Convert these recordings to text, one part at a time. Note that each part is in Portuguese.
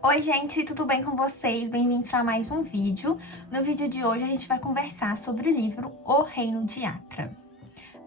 Oi gente, tudo bem com vocês? Bem-vindos a mais um vídeo. No vídeo de hoje a gente vai conversar sobre o livro O Reino de Atra.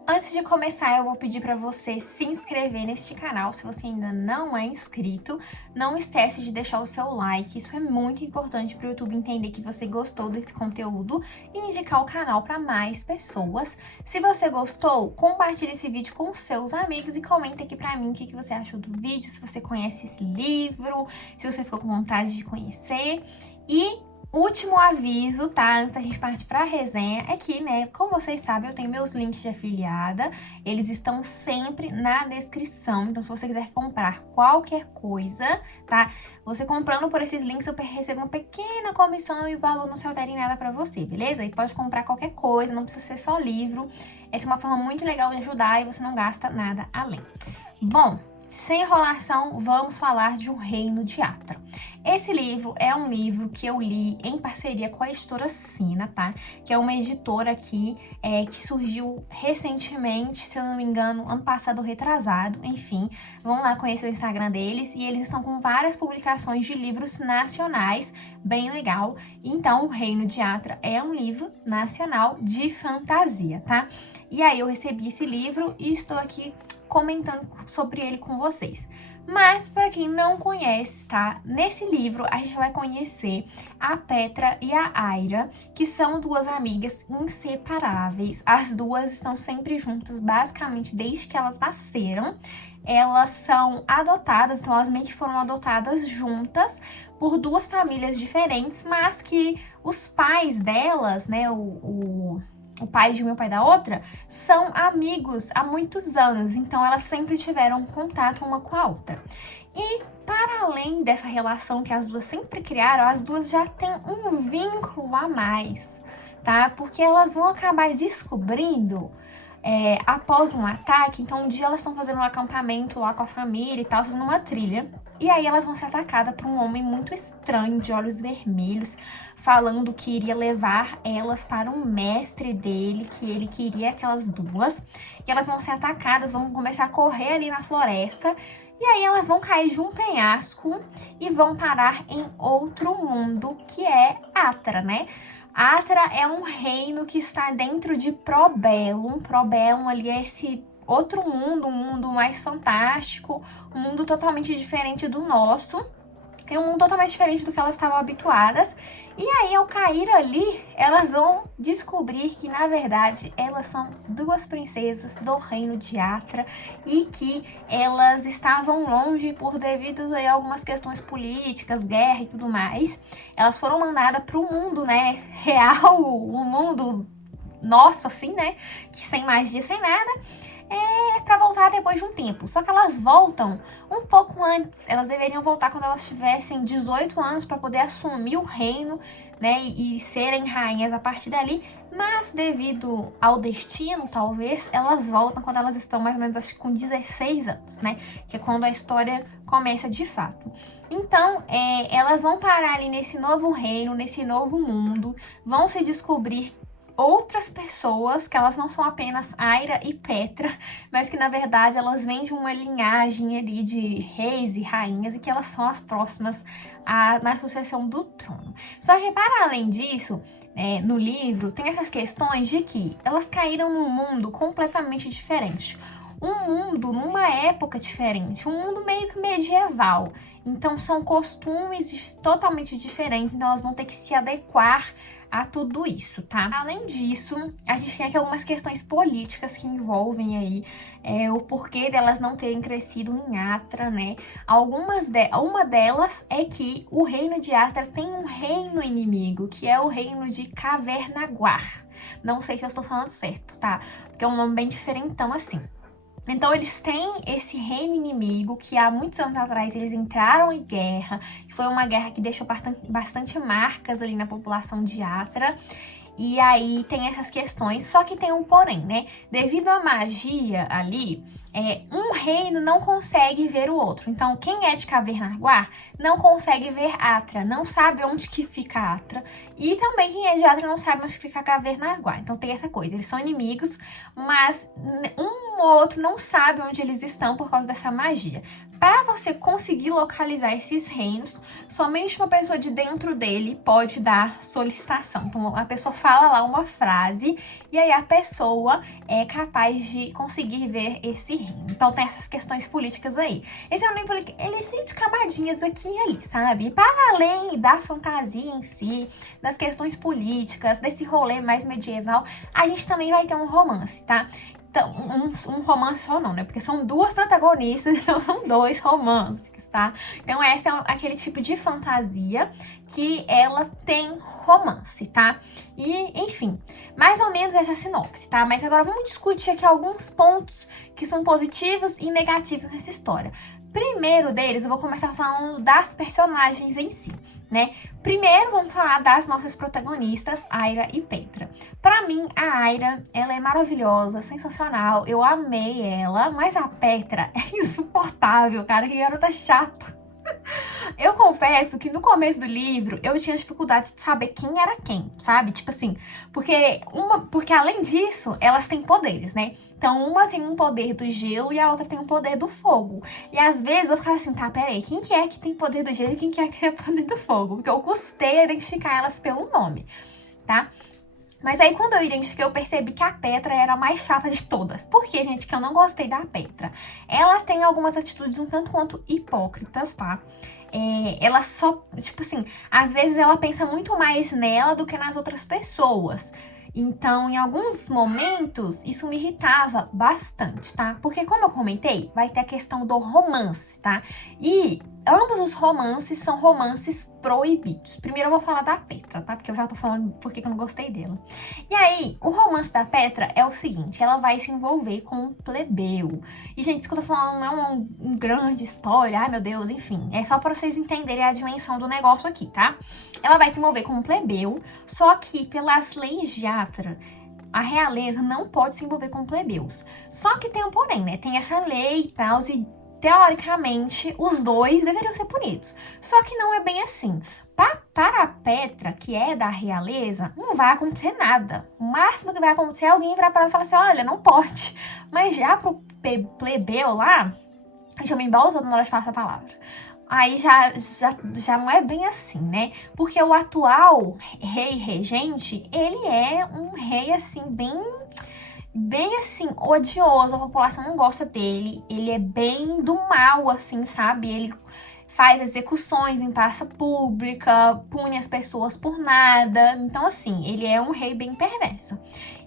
Antes de começar, eu vou pedir para você se inscrever neste canal, se você ainda não é inscrito. Não esquece de deixar o seu like, isso é muito importante para o YouTube entender que você gostou desse conteúdo e indicar o canal para mais pessoas. Se você gostou, compartilhe esse vídeo com seus amigos e comenta aqui para mim o que você achou do vídeo, se você conhece esse livro, se você ficou com vontade de conhecer. E último aviso, tá? Antes da gente partir pra resenha, é que, né, como vocês sabem, eu tenho meus links de afiliada, eles estão sempre na descrição, então se você quiser comprar qualquer coisa, tá? Você comprando por esses links, eu recebo uma pequena comissão e o valor não se altera em nada pra você, beleza? E pode comprar qualquer coisa, não precisa ser só livro, essa é uma forma muito legal de ajudar e você não gasta nada além. Bom, sem enrolação, vamos falar de O Reino de Atra. Esse livro é um livro que eu li em parceria com a editora Sina, tá? Que é uma editora aqui que surgiu recentemente, se eu não me engano, ano passado ou retrasado, enfim. Vão lá conhecer o Instagram deles e eles estão com várias publicações de livros nacionais, bem legal. Então, O Reino de Atra é um livro nacional de fantasia, tá? E aí eu recebi esse livro e estou aqui comentando sobre ele com vocês. Mas, para quem não conhece, tá? Nesse livro, a gente vai conhecer a Petra e a Aira, que são duas amigas inseparáveis. As duas estão sempre juntas, basicamente, desde que elas nasceram. Elas são adotadas, então elas meio que foram adotadas juntas por duas famílias diferentes, mas que os pais delas, né, o pai de uma e o pai da outra, são amigos há muitos anos, então elas sempre tiveram contato uma com a outra. E para além dessa relação que as duas sempre criaram, as duas já têm um vínculo a mais, tá? Porque elas vão acabar descobrindo após um ataque, então um dia elas estão fazendo um acampamento lá com a família e tal, fazendo uma trilha, e aí elas vão ser atacadas por um homem muito estranho, de olhos vermelhos, falando que iria levar elas para um mestre dele, que ele queria aquelas duas, e elas vão ser atacadas, vão começar a correr ali na floresta, e aí elas vão cair de um penhasco e vão parar em outro mundo, que é Atra, né? Atra é um reino que está dentro de Probellum. Probellum ali é esse outro mundo, um mundo mais fantástico, um mundo totalmente diferente do nosso. E um mundo totalmente diferente do que elas estavam habituadas. E aí, ao cair ali, elas vão descobrir que, na verdade, elas são duas princesas do reino de Atra e que elas estavam longe por devido a algumas questões políticas, guerra e tudo mais. Elas foram mandadas para o mundo, né, real, o mundo nosso, assim, né, que sem magia, sem nada, para voltar depois de um tempo. Só que elas voltam um pouco antes. Elas deveriam voltar quando elas tivessem 18 anos para poder assumir o reino, né, e serem rainhas a partir dali. Mas devido ao destino, talvez, elas voltam quando elas estão mais ou menos, acho que com 16 anos, né? Que é quando a história começa de fato. Então, elas vão parar ali nesse novo reino, nesse novo mundo, vão se descobrir outras pessoas, que elas não são apenas Aira e Petra, mas que na verdade elas vêm de uma linhagem ali de reis e rainhas e que elas são as próximas na sucessão do trono. Só que para além disso, no livro tem essas questões de que elas caíram num mundo completamente diferente. Um mundo numa época diferente, um mundo meio que medieval. Então são costumes totalmente diferentes, então elas vão ter que se adequar a tudo isso, tá? Além disso, a gente tem aqui algumas questões políticas que envolvem aí o porquê delas não terem crescido em Atra, né? Uma delas é que o reino de Atra tem um reino inimigo, que é o reino de Cavernaguar. Não sei se eu estou falando certo, tá? Porque é um nome bem diferentão assim. Então eles têm esse reino inimigo que há muitos anos atrás eles entraram em guerra. Foi uma guerra que deixou bastante marcas ali na população de Atra. E aí tem essas questões, só que tem um porém, né? Devido à magia ali, um reino não consegue ver o outro. Então, quem é de Cavernaguar não consegue ver Atra, não sabe onde que fica Atra. E também quem é de Atra não sabe onde fica Cavernaguar. Então tem essa coisa, eles são inimigos, mas um ou outro não sabe onde eles estão por causa dessa magia. Para você conseguir localizar esses reinos, somente uma pessoa de dentro dele pode dar solicitação. Então, a pessoa fala lá uma frase e aí a pessoa é capaz de conseguir ver esse reino. Então, tem essas questões políticas aí. Esse é um livro, ele é cheio de camadinhas aqui e ali, sabe? E para além da fantasia em si, das questões políticas, desse rolê mais medieval, a gente também vai ter um romance, tá? Então, um romance só não, né? Porque são duas protagonistas, então são dois romances, tá? Então, essa é aquele tipo de fantasia que ela tem romance, tá? E, enfim, mais ou menos essa sinopse, tá? Mas agora vamos discutir aqui alguns pontos que são positivos e negativos nessa história. Primeiro deles, eu vou começar falando das personagens em si, né? Primeiro, vamos falar das nossas protagonistas, Aira e Petra. Pra mim, a Aira, ela é maravilhosa, sensacional, eu amei ela, mas a Petra é insuportável, cara, que garota chata. Eu confesso que no começo do livro eu tinha dificuldade de saber quem era quem, sabe? Tipo assim, porque além disso, elas têm poderes, né? Então, uma tem um poder do gelo e a outra tem um poder do fogo. E às vezes eu ficava assim, tá, peraí, quem que é que tem poder do gelo e quem que é que tem poder do fogo? Porque eu custei a identificar elas pelo nome, tá? Mas aí, quando eu identifiquei, eu percebi que a Petra era a mais chata de todas. Por que, gente, que eu não gostei da Petra? Ela tem algumas atitudes um tanto quanto hipócritas, tá? Ela só, tipo assim, às vezes ela pensa muito mais nela do que nas outras pessoas. Então, em alguns momentos, isso me irritava bastante, tá? Porque, como eu comentei, vai ter a questão do romance, tá? E ambos os romances são romances proibidos. Primeiro eu vou falar da Petra, tá? Porque eu já tô falando porque eu não gostei dela. E aí, o romance da Petra é o seguinte, ela vai se envolver com um plebeu. E, gente, isso que eu tô falando não é um grande spoiler, ai meu Deus, enfim. É só pra vocês entenderem a dimensão do negócio aqui, tá? Ela vai se envolver com um plebeu, só que pelas leis de Atra, a realeza não pode se envolver com plebeus. Só que tem um porém, né? Tem essa lei e tal, e teoricamente os dois deveriam ser punidos. Só que não é bem assim. Para a Petra, que é da realeza, não vai acontecer nada. O máximo que vai acontecer é alguém virar para ela e falar assim, olha, não pode. Mas já pro plebeu lá, deixa eu me embalar na hora de falar essa palavra. Aí já não é bem assim, né? Porque o atual rei regente, ele é um rei, assim, bem assim, odioso, a população não gosta dele, ele é bem do mal, assim, sabe? Ele faz execuções em praça pública, pune as pessoas por nada, então assim, ele é um rei bem perverso.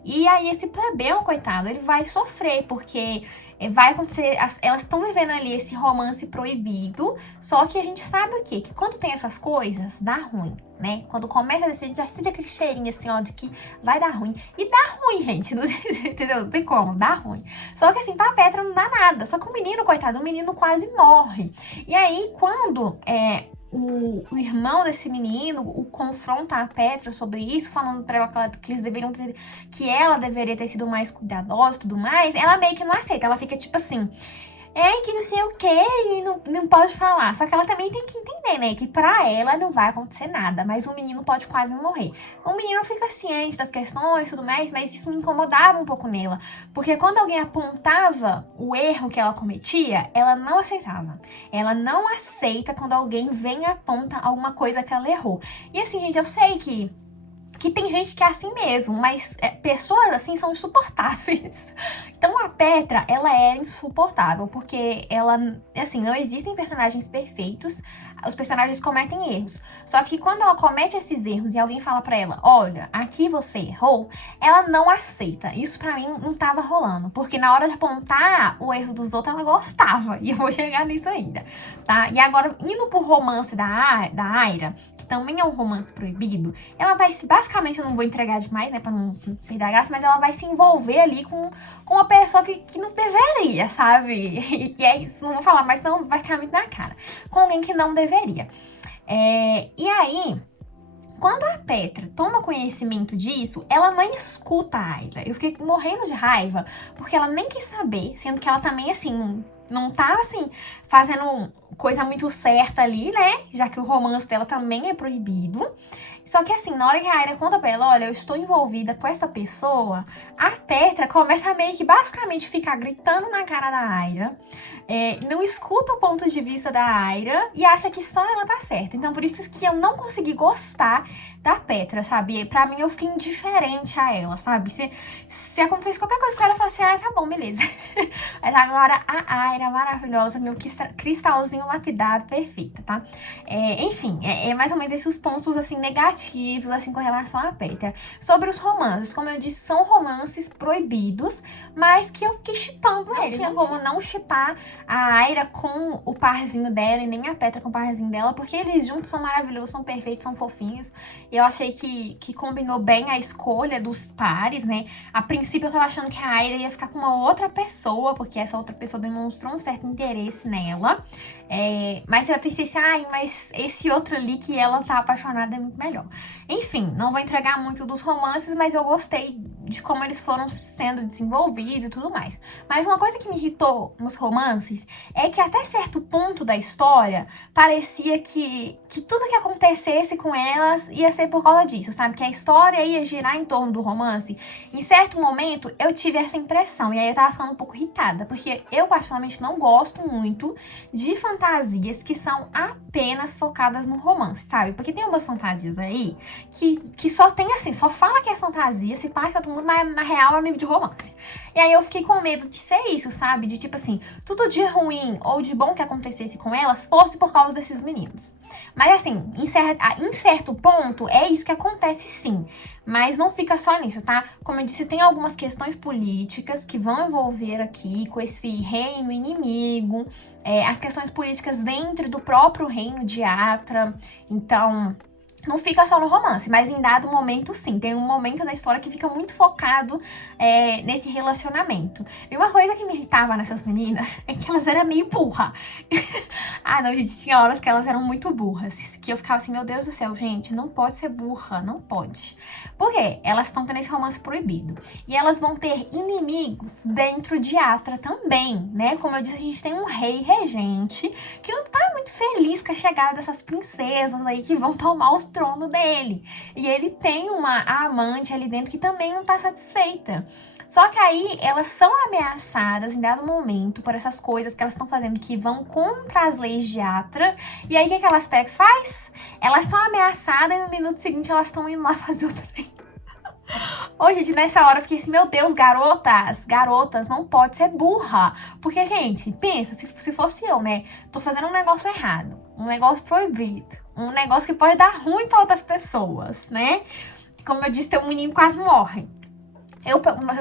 E aí esse plebeu, coitado, ele vai sofrer, porque vai acontecer, elas estão vivendo ali esse romance proibido, só que a gente sabe o quê? Que quando tem essas coisas, dá ruim, né? Quando começa a decidir, já sente aquele cheirinho assim, ó, de que vai dar ruim. E dá ruim, gente, não, entendeu? Não tem como, dá ruim. Só que assim, pra Petra não dá nada, só que o menino, coitado, o menino quase morre. E aí, quando o irmão desse menino o confronta a Petra sobre isso, falando pra ela que eles deveriam ter, que ela deveria ter sido mais cuidadosa e tudo mais, ela meio que não aceita, ela fica tipo assim, que não sei o que, e não pode falar. Só que ela também tem que entender, né, que pra ela não vai acontecer nada, mas o menino pode quase morrer. O menino fica ciente das questões e tudo mais, mas isso me incomodava um pouco nela, porque quando alguém apontava o erro que ela cometia, ela não aceitava. Ela não aceita quando alguém vem e aponta alguma coisa que ela errou. E assim, gente, eu sei que tem gente que é assim mesmo, mas pessoas assim são insuportáveis. Então a Petra, ela é insuportável, porque ela, assim, não existem personagens perfeitos, os personagens cometem erros. Só que quando ela comete esses erros e alguém fala pra ela, olha, aqui você errou, ela não aceita. Isso pra mim não tava rolando, porque na hora de apontar o erro dos outros, ela gostava, e eu vou chegar nisso ainda, tá? E agora, indo pro romance da Aira, que também é um romance proibido, ela vai se, basicamente, eu não vou entregar demais, né, pra não perder a graça, mas ela vai se envolver ali com uma pessoa que não deveria, sabe? E é isso, não vou falar, mas não vai ficar muito na cara. Com alguém que não deveria. E aí, quando a Petra toma conhecimento disso, ela não escuta a Aira. Eu fiquei morrendo de raiva, porque ela nem quis saber, sendo que ela também, assim, não tava, assim, fazendo coisa muito certa ali, né? Já que o romance dela também é proibido. Só que assim, na hora que a Aira conta pra ela, olha, eu estou envolvida com essa pessoa, a Petra começa a meio que basicamente ficar gritando na cara da Aira, não escuta o ponto de vista da Aira e acha que só ela tá certa. Então por isso que eu não consegui gostar da Petra, sabe? E pra mim eu fiquei indiferente a ela, sabe? Se acontecesse qualquer coisa com ela, eu falo assim, ah, tá bom, beleza. Mas agora a Aira maravilhosa, meu cristalzinho lapidado, perfeita, tá? Enfim, mais ou menos esses os pontos, assim, negativos, assim, com relação à Petra. Sobre os romances, como eu disse, são romances proibidos, mas que eu fiquei shippando eles. Não tinha como não shippar a Aira com o parzinho dela e nem a Petra com o parzinho dela, porque eles juntos são maravilhosos, são perfeitos, são fofinhos. E eu achei que combinou bem a escolha dos pares, né? A princípio eu tava achando que a Aira ia ficar com uma outra pessoa, porque essa outra pessoa demonstrou um certo interesse nela. Mas eu pensei assim, mas esse outro ali que ela tá apaixonada é muito melhor. Enfim, não vou entregar muito dos romances, mas eu gostei de como eles foram sendo desenvolvidos e tudo mais. Mas uma coisa que me irritou nos romances é que até certo ponto da história parecia que tudo que acontecesse com elas ia ser por causa disso, sabe? Que a história ia girar em torno do romance. Em certo momento eu tive essa impressão e aí eu tava ficando um pouco irritada, porque eu particularmente não gosto muito de fantasias que são apenas focadas no romance, sabe? Porque tem umas fantasias aí que só tem assim, só fala que é fantasia, se passa pra todo mundo, mas na real é um livro de romance. E aí eu fiquei com medo de ser isso, sabe? De tipo assim, tudo de ruim ou de bom que acontecesse com elas fosse por causa desses meninos. Mas assim, em certo ponto, é isso que acontece sim. Mas não fica só nisso, tá? Como eu disse, tem algumas questões políticas que vão envolver aqui com esse reino inimigo, as questões políticas dentro do próprio reino de Atra. Então, não fica só no romance, mas em dado momento, sim. Tem um momento da história que fica muito focado nesse relacionamento. E uma coisa que me irritava nessas meninas é que elas eram meio burra. Não, gente, tinha horas que elas eram muito burras. Que eu ficava assim, meu Deus do céu, gente, não pode ser burra, não pode. Por quê? Elas estão tendo esse romance proibido. E elas vão ter inimigos dentro de Atra também, né? Como eu disse, a gente tem um rei regente que não tá muito feliz com a chegada dessas princesas aí que vão tomar o trono dele. E ele tem uma amante ali dentro que também não tá satisfeita. Só que aí elas são ameaçadas em dado momento por essas coisas que elas estão fazendo que vão contra as leis de Atra. E aí o que elas pegam? Elas são ameaçadas e no minuto seguinte elas estão indo lá fazer o trem. Ô, gente, nessa hora eu fiquei assim, meu Deus, garotas, não pode ser burra. Porque, gente, pensa, se fosse eu, né? Tô fazendo um negócio errado, um negócio proibido, um negócio que pode dar ruim pra outras pessoas, né? Como eu disse, tem um menino que quase morre.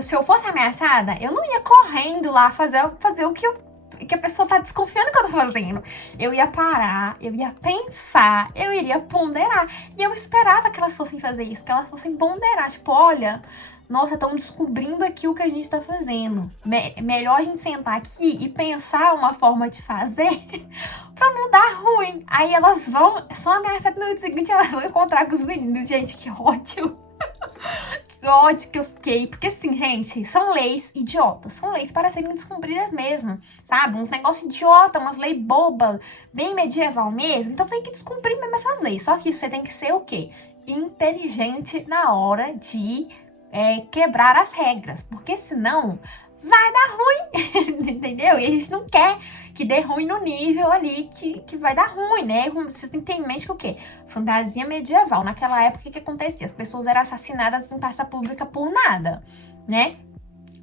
Se eu fosse ameaçada, eu não ia correndo lá fazer o que a pessoa tá desconfiando que eu tô fazendo. Eu ia parar, eu ia pensar, eu iria ponderar. E eu esperava que elas fossem fazer isso, que elas fossem ponderar. Tipo, olha, nossa, estão descobrindo aqui o que a gente tá fazendo. Melhor a gente sentar aqui e pensar uma forma de fazer pra não dar ruim. Aí elas vão, só ameaçadas no dia seguinte, elas vão encontrar com os meninos. Gente, que ódio. Que ódio que eu fiquei. Porque assim, gente, são leis idiotas. São leis para serem descumpridas mesmo, sabe? Uns negócios idiota, umas leis bobas, bem medieval mesmo. Então tem que descumprir mesmo essas leis. Só que você tem que ser o quê? Inteligente na hora de quebrar as regras. Porque senão vai dar ruim, entendeu? E a gente não quer que dê ruim no nível ali que vai dar ruim, né? Vocês têm que ter em mente que o quê? Fantasia medieval. Naquela época, o que acontecia? As pessoas eram assassinadas em praça pública por nada, né?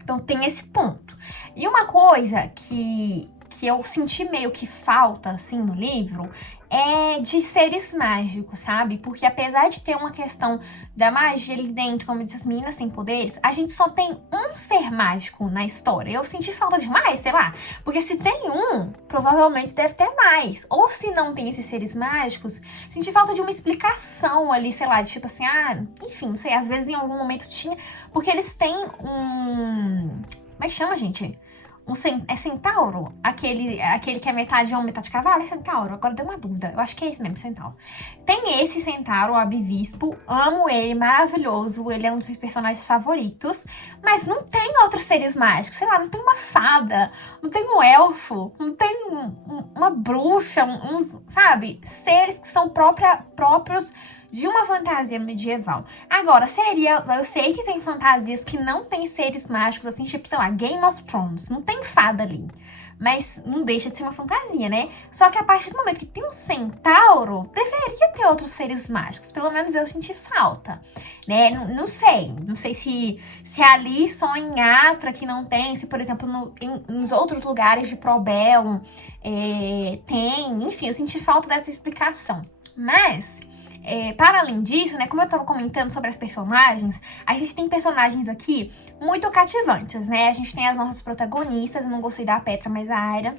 Então tem esse ponto. E uma coisa que eu senti meio que falta, assim, no livro é de seres mágicos, sabe? Porque apesar de ter uma questão da magia ali dentro, como disse, as meninas têm poderes, a gente só tem um ser mágico na história. Eu senti falta de mais, sei lá. Porque se tem um, provavelmente deve ter mais. Ou se não tem esses seres mágicos, senti falta de uma explicação ali, sei lá, de tipo assim, enfim, não sei, às vezes em algum momento tinha. Porque eles têm um... Como é que chama, gente? É centauro? Aquele que é metade homem, metade cavalo? É centauro? Agora deu uma dúvida. Eu acho que é esse mesmo, centauro. Tem esse centauro, o Abivispo. Amo ele, maravilhoso. Ele é um dos meus personagens favoritos. Mas não tem outros seres mágicos. Sei lá, não tem uma fada. Não tem um elfo. Não tem uma bruxa. Sabe? Seres que são próprios de uma fantasia medieval. Agora, eu sei que tem fantasias que não tem seres mágicos, assim, tipo, sei lá, Game of Thrones. Não tem fada ali. Mas não deixa de ser uma fantasia, né? Só que a partir do momento que tem um centauro, deveria ter outros seres mágicos. Pelo menos eu senti falta, né? Não sei. Não sei se ali só em Atra que não tem, se, por exemplo, nos outros lugares de Probellum tem. Enfim, eu senti falta dessa explicação. Mas para além disso, né, como eu tava comentando sobre as personagens, a gente tem personagens aqui muito cativantes, né? A gente tem as nossas protagonistas, eu não gostei da Petra, mas a Aira,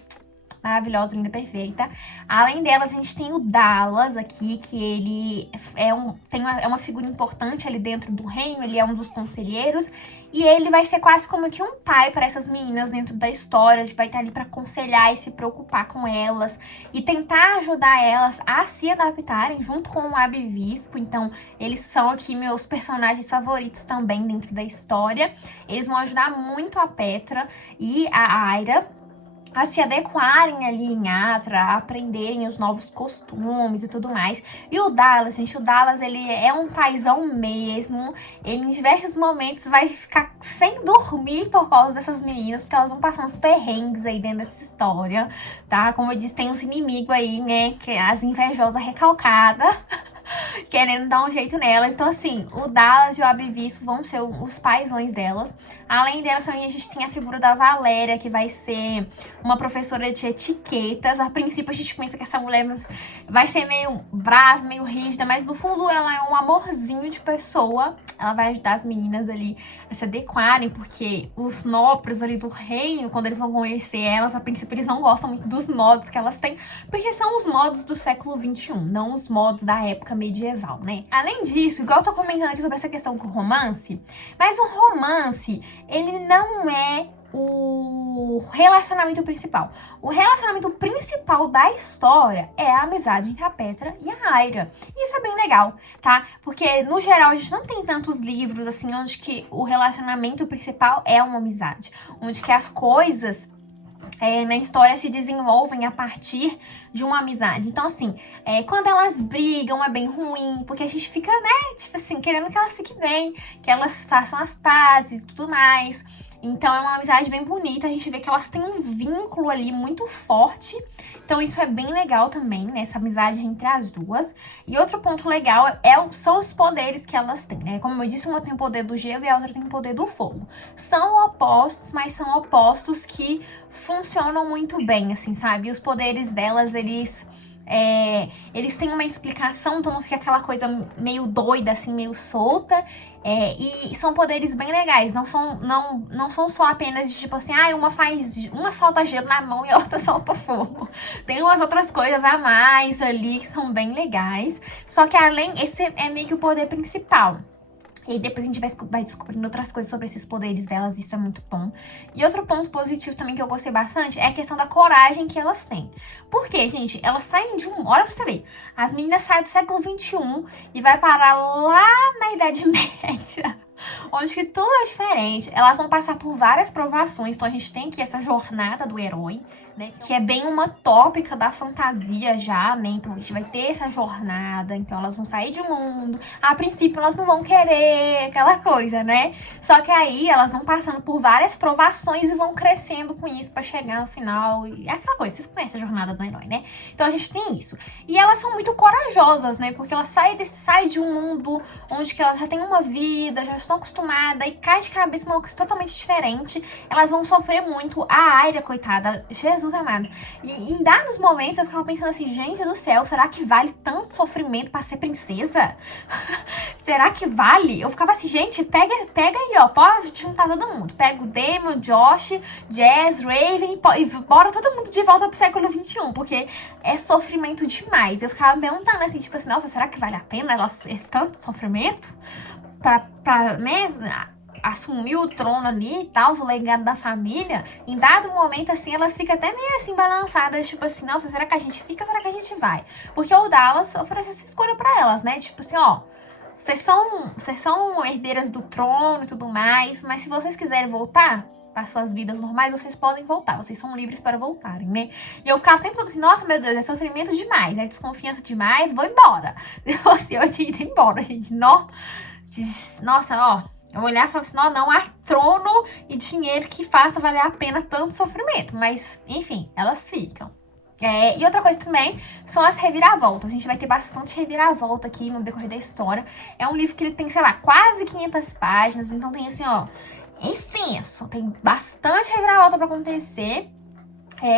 maravilhosa, linda, perfeita. Além delas, a gente tem o Dallas aqui, que ele é uma figura importante ali dentro do reino, ele é um dos conselheiros, e ele vai ser quase como que um pai para essas meninas dentro da história, vai estar ali para aconselhar e se preocupar com elas, e tentar ajudar elas a se adaptarem junto com o Abivispo. Então, eles são aqui meus personagens favoritos também dentro da história. Eles vão ajudar muito a Petra e a Aira a se adequarem ali em Atra, a aprenderem os novos costumes e tudo mais. E o Dallas, gente, ele é um paizão mesmo. Ele em diversos momentos vai ficar sem dormir por causa dessas meninas, porque elas vão passar uns perrengues aí dentro dessa história, tá? Como eu disse, tem uns inimigos aí, né, que é as invejosas recalcadas, querendo dar um jeito nelas. Então, assim, o Dallas e o Abivispo vão ser os paizões delas. Além delas, também a gente tem a figura da Valéria, que vai ser uma professora de etiquetas. A princípio, a gente pensa que essa mulher vai ser meio brava, meio rígida, mas no fundo ela é um amorzinho de pessoa. Ela vai ajudar as meninas ali a se adequarem, porque os nobres ali do reino, quando eles vão conhecer elas, a princípio eles não gostam muito dos modos que elas têm, porque são os modos do século XXI, não os modos da época medieval, né? Além disso, igual eu tô comentando aqui sobre essa questão com o romance, mas o romance, ele não é o relacionamento principal. O relacionamento principal da história é a amizade entre a Petra e a Aira. E isso é bem legal, tá? Porque, no geral, a gente não tem tantos livros, assim, onde que o relacionamento principal é uma amizade. Onde que as coisas na história se desenvolvem a partir de uma amizade. Então, assim, quando elas brigam é bem ruim, porque a gente fica, né, tipo assim, querendo que elas fiquem bem, que elas façam as pazes e tudo mais. Então, é uma amizade bem bonita, a gente vê que elas têm um vínculo ali muito forte. Então, isso é bem legal também, né, essa amizade entre as duas. E outro ponto legal são os poderes que elas têm, né? Como eu disse, uma tem o poder do gelo e a outra tem o poder do fogo. São opostos, mas são opostos que funcionam muito bem, assim, sabe? E os poderes delas, eles têm uma explicação, então não fica aquela coisa meio doida, assim, meio solta. E são poderes bem legais, não são só apenas de tipo assim, uma solta gelo na mão e a outra solta fogo. Tem umas outras coisas a mais ali que são bem legais. Só que esse é meio que o poder principal. E depois a gente vai descobrindo outras coisas sobre esses poderes delas, isso é muito bom. E outro ponto positivo também que eu gostei bastante é a questão da coragem que elas têm. Porque, gente, elas saem de olha pra você ver, as meninas saem do século XXI e vai parar lá na Idade Média, onde que tudo é diferente. Elas vão passar por várias provações, então a gente tem aqui essa jornada do herói, né, que é bem uma tópica da fantasia já, né, então a gente vai ter essa jornada, então elas vão sair de mundo, a princípio elas não vão querer aquela coisa, né, só que aí elas vão passando por várias provações e vão crescendo com isso pra chegar no final, e é aquela coisa, vocês conhecem a jornada do herói, né, então a gente tem isso, e elas são muito corajosas, né, porque elas saem de um mundo onde que elas já têm uma vida, já estão acostumadas, e cai de cabeça numa coisa totalmente diferente, elas vão sofrer muito. A Aira, coitada, Jesus amado. E em dados momentos eu ficava pensando assim, gente do céu, será que vale tanto sofrimento pra ser princesa? Será que vale? Eu ficava assim, gente, pega aí, ó, pode juntar todo mundo. Pega o Damon, Josh, Jazz, Raven e bora todo mundo de volta pro século XXI, porque é sofrimento demais. Eu ficava me perguntando assim, tipo assim, nossa, será que vale a pena esse tanto sofrimento? Pra né, assumiu o trono ali e tal, o legado da família, em dado momento, assim, elas ficam até meio assim balançadas, tipo assim, nossa, será que a gente fica, será que a gente vai? Porque o Dallas oferece essa escolha pra elas, né? Tipo assim, ó, vocês são herdeiras do trono e tudo mais, mas se vocês quiserem voltar para suas vidas normais, vocês podem voltar, vocês são livres para voltarem, né? E eu ficava o tempo todo assim, nossa, meu Deus, é sofrimento demais, é desconfiança demais, vou embora. Assim, eu tinha ido embora, gente, nossa, ó, eu olhava e falava assim, não há trono e dinheiro que faça valer a pena tanto sofrimento, mas, enfim, elas ficam. E outra coisa também são as reviravoltas. A gente vai ter bastante reviravolta aqui no decorrer da história. É um livro que ele tem, sei lá, quase 500 páginas. Então tem assim, ó, é extenso. Tem bastante reviravolta pra acontecer.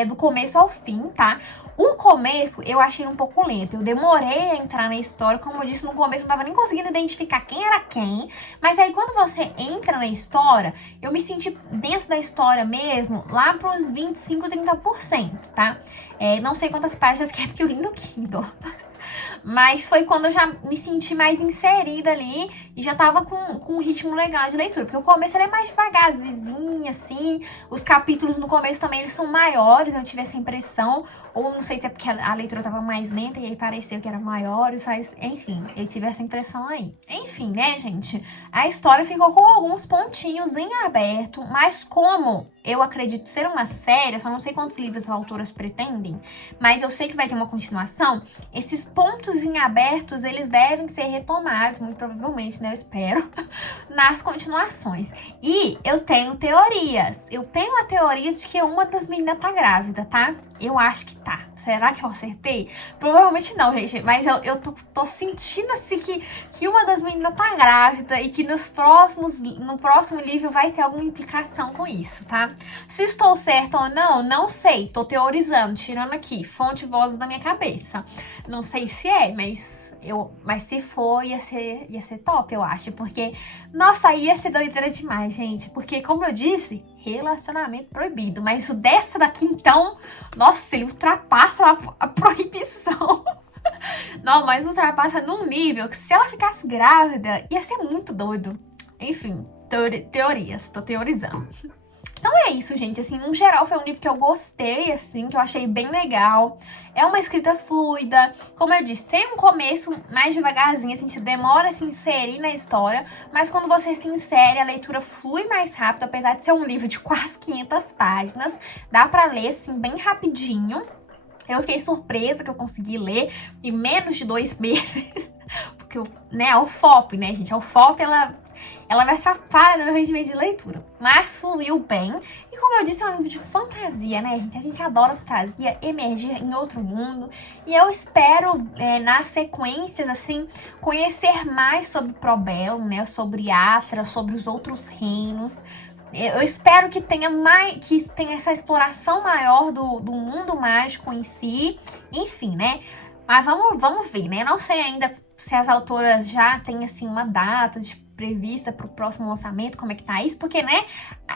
Do começo ao fim, tá? O começo eu achei um pouco lento. Eu demorei a entrar na história. Como eu disse, no começo eu não tava nem conseguindo identificar quem era quem. Mas aí quando você entra na história, eu me senti dentro da história mesmo, lá pros 25, 30%, tá? Não sei quantas páginas que é, porque eu li no Kindle. Mas foi quando eu já me senti mais inserida ali e já tava com um ritmo legal de leitura. Porque o começo ele é mais devagarzinho, assim. Os capítulos no começo também eles são maiores, eu tive essa impressão. Ou não sei se é porque a leitura tava mais lenta e aí pareceu que era maiores, mas enfim, eu tive essa impressão aí. Enfim, né, gente? A história ficou com alguns pontinhos em aberto, mas como eu acredito ser uma série, eu só não sei quantos livros as autoras pretendem, mas eu sei que vai ter uma continuação, esses pontos em abertos, eles devem ser retomados, muito provavelmente, né, eu espero, nas continuações. E eu tenho teorias. Eu tenho a teoria de que uma das meninas tá grávida, tá? Eu acho que tá. Será que eu acertei? Provavelmente não, gente. Mas eu tô sentindo assim que uma das meninas tá grávida e que no próximo livro vai ter alguma implicação com isso, tá? Se estou certa ou não, não sei. Tô teorizando, tirando aqui, fonte voz da minha cabeça. Não sei se é, mas se for, ia ser top, eu acho. Porque, nossa, ia ser doideira demais, gente. Porque, como eu disse, relacionamento proibido. Mas o dessa daqui, então, nossa, ele ultrapassa a proibição. Não, mas ultrapassa num nível que se ela ficasse grávida, ia ser muito doido. Enfim, teorias, tô teorizando. Então é isso, gente, assim, no geral foi um livro que eu gostei, assim, que eu achei bem legal. É uma escrita fluida, como eu disse, tem um começo mais devagarzinho, assim, você demora a se inserir na história, mas quando você se insere, a leitura flui mais rápido, apesar de ser um livro de quase 500 páginas, dá pra ler, assim, bem rapidinho. Eu fiquei surpresa que eu consegui ler em menos de 2 meses, porque, né, a UFOP, né, gente, a UFOP, ela me atrapalha no meu rendimento de leitura. Mas fluiu bem. E como eu disse, é um livro de fantasia, né, gente? A gente adora fantasia, emergir em outro mundo. E eu espero, nas sequências, assim, conhecer mais sobre Probellum, né? Sobre Atra, sobre os outros reinos. Eu espero que tenha essa exploração maior do mundo mágico em si. Enfim, né? Mas vamos ver, né? Eu não sei ainda se as autoras já têm, assim, uma data prevista para o próximo lançamento, como é que tá isso, porque, né,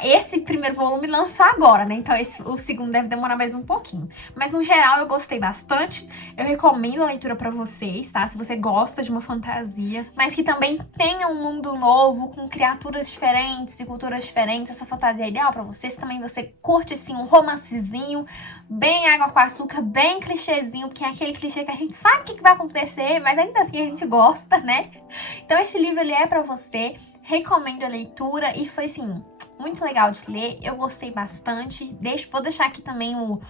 esse primeiro volume lançou agora, né, então o segundo deve demorar mais um pouquinho, mas no geral eu gostei bastante, eu recomendo a leitura para vocês, tá, se você gosta de uma fantasia, mas que também tenha um mundo novo, com criaturas diferentes e culturas diferentes, essa fantasia é ideal para vocês, também você curte, assim, um romancezinho, bem água com açúcar, bem clichêzinho, porque é aquele clichê que a gente sabe o que vai acontecer, mas ainda assim a gente gosta, né, então esse livro, ele é para você. Recomendo a leitura e foi, assim, muito legal de ler. Eu gostei bastante. Vou deixar aqui também o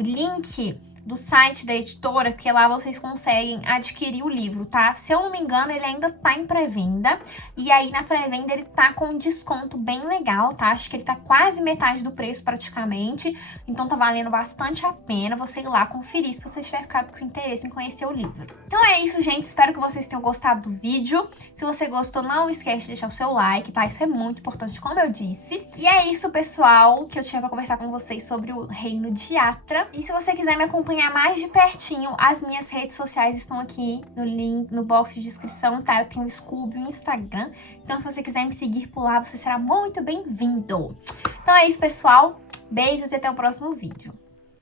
link do site da editora, que lá vocês conseguem adquirir o livro, tá? Se eu não me engano, ele ainda tá em pré-venda. E aí, na pré-venda, ele tá com um desconto bem legal, tá? Acho que ele tá quase metade do preço, praticamente. Então, tá valendo bastante a pena você ir lá conferir, se você tiver ficado com interesse em conhecer o livro. Então, é isso, gente. Espero que vocês tenham gostado do vídeo. Se você gostou, não esquece de deixar o seu like, tá? Isso é muito importante, como eu disse. E é isso, pessoal, que eu tinha pra conversar com vocês sobre o Reino de Atra. E se você quiser me acompanhar mais de pertinho, as minhas redes sociais estão aqui no link, no box de descrição, tá? Eu tenho o Scooby e o Instagram, então se você quiser me seguir por lá, você será muito bem-vindo. Então é isso, pessoal. Beijos e até o próximo vídeo.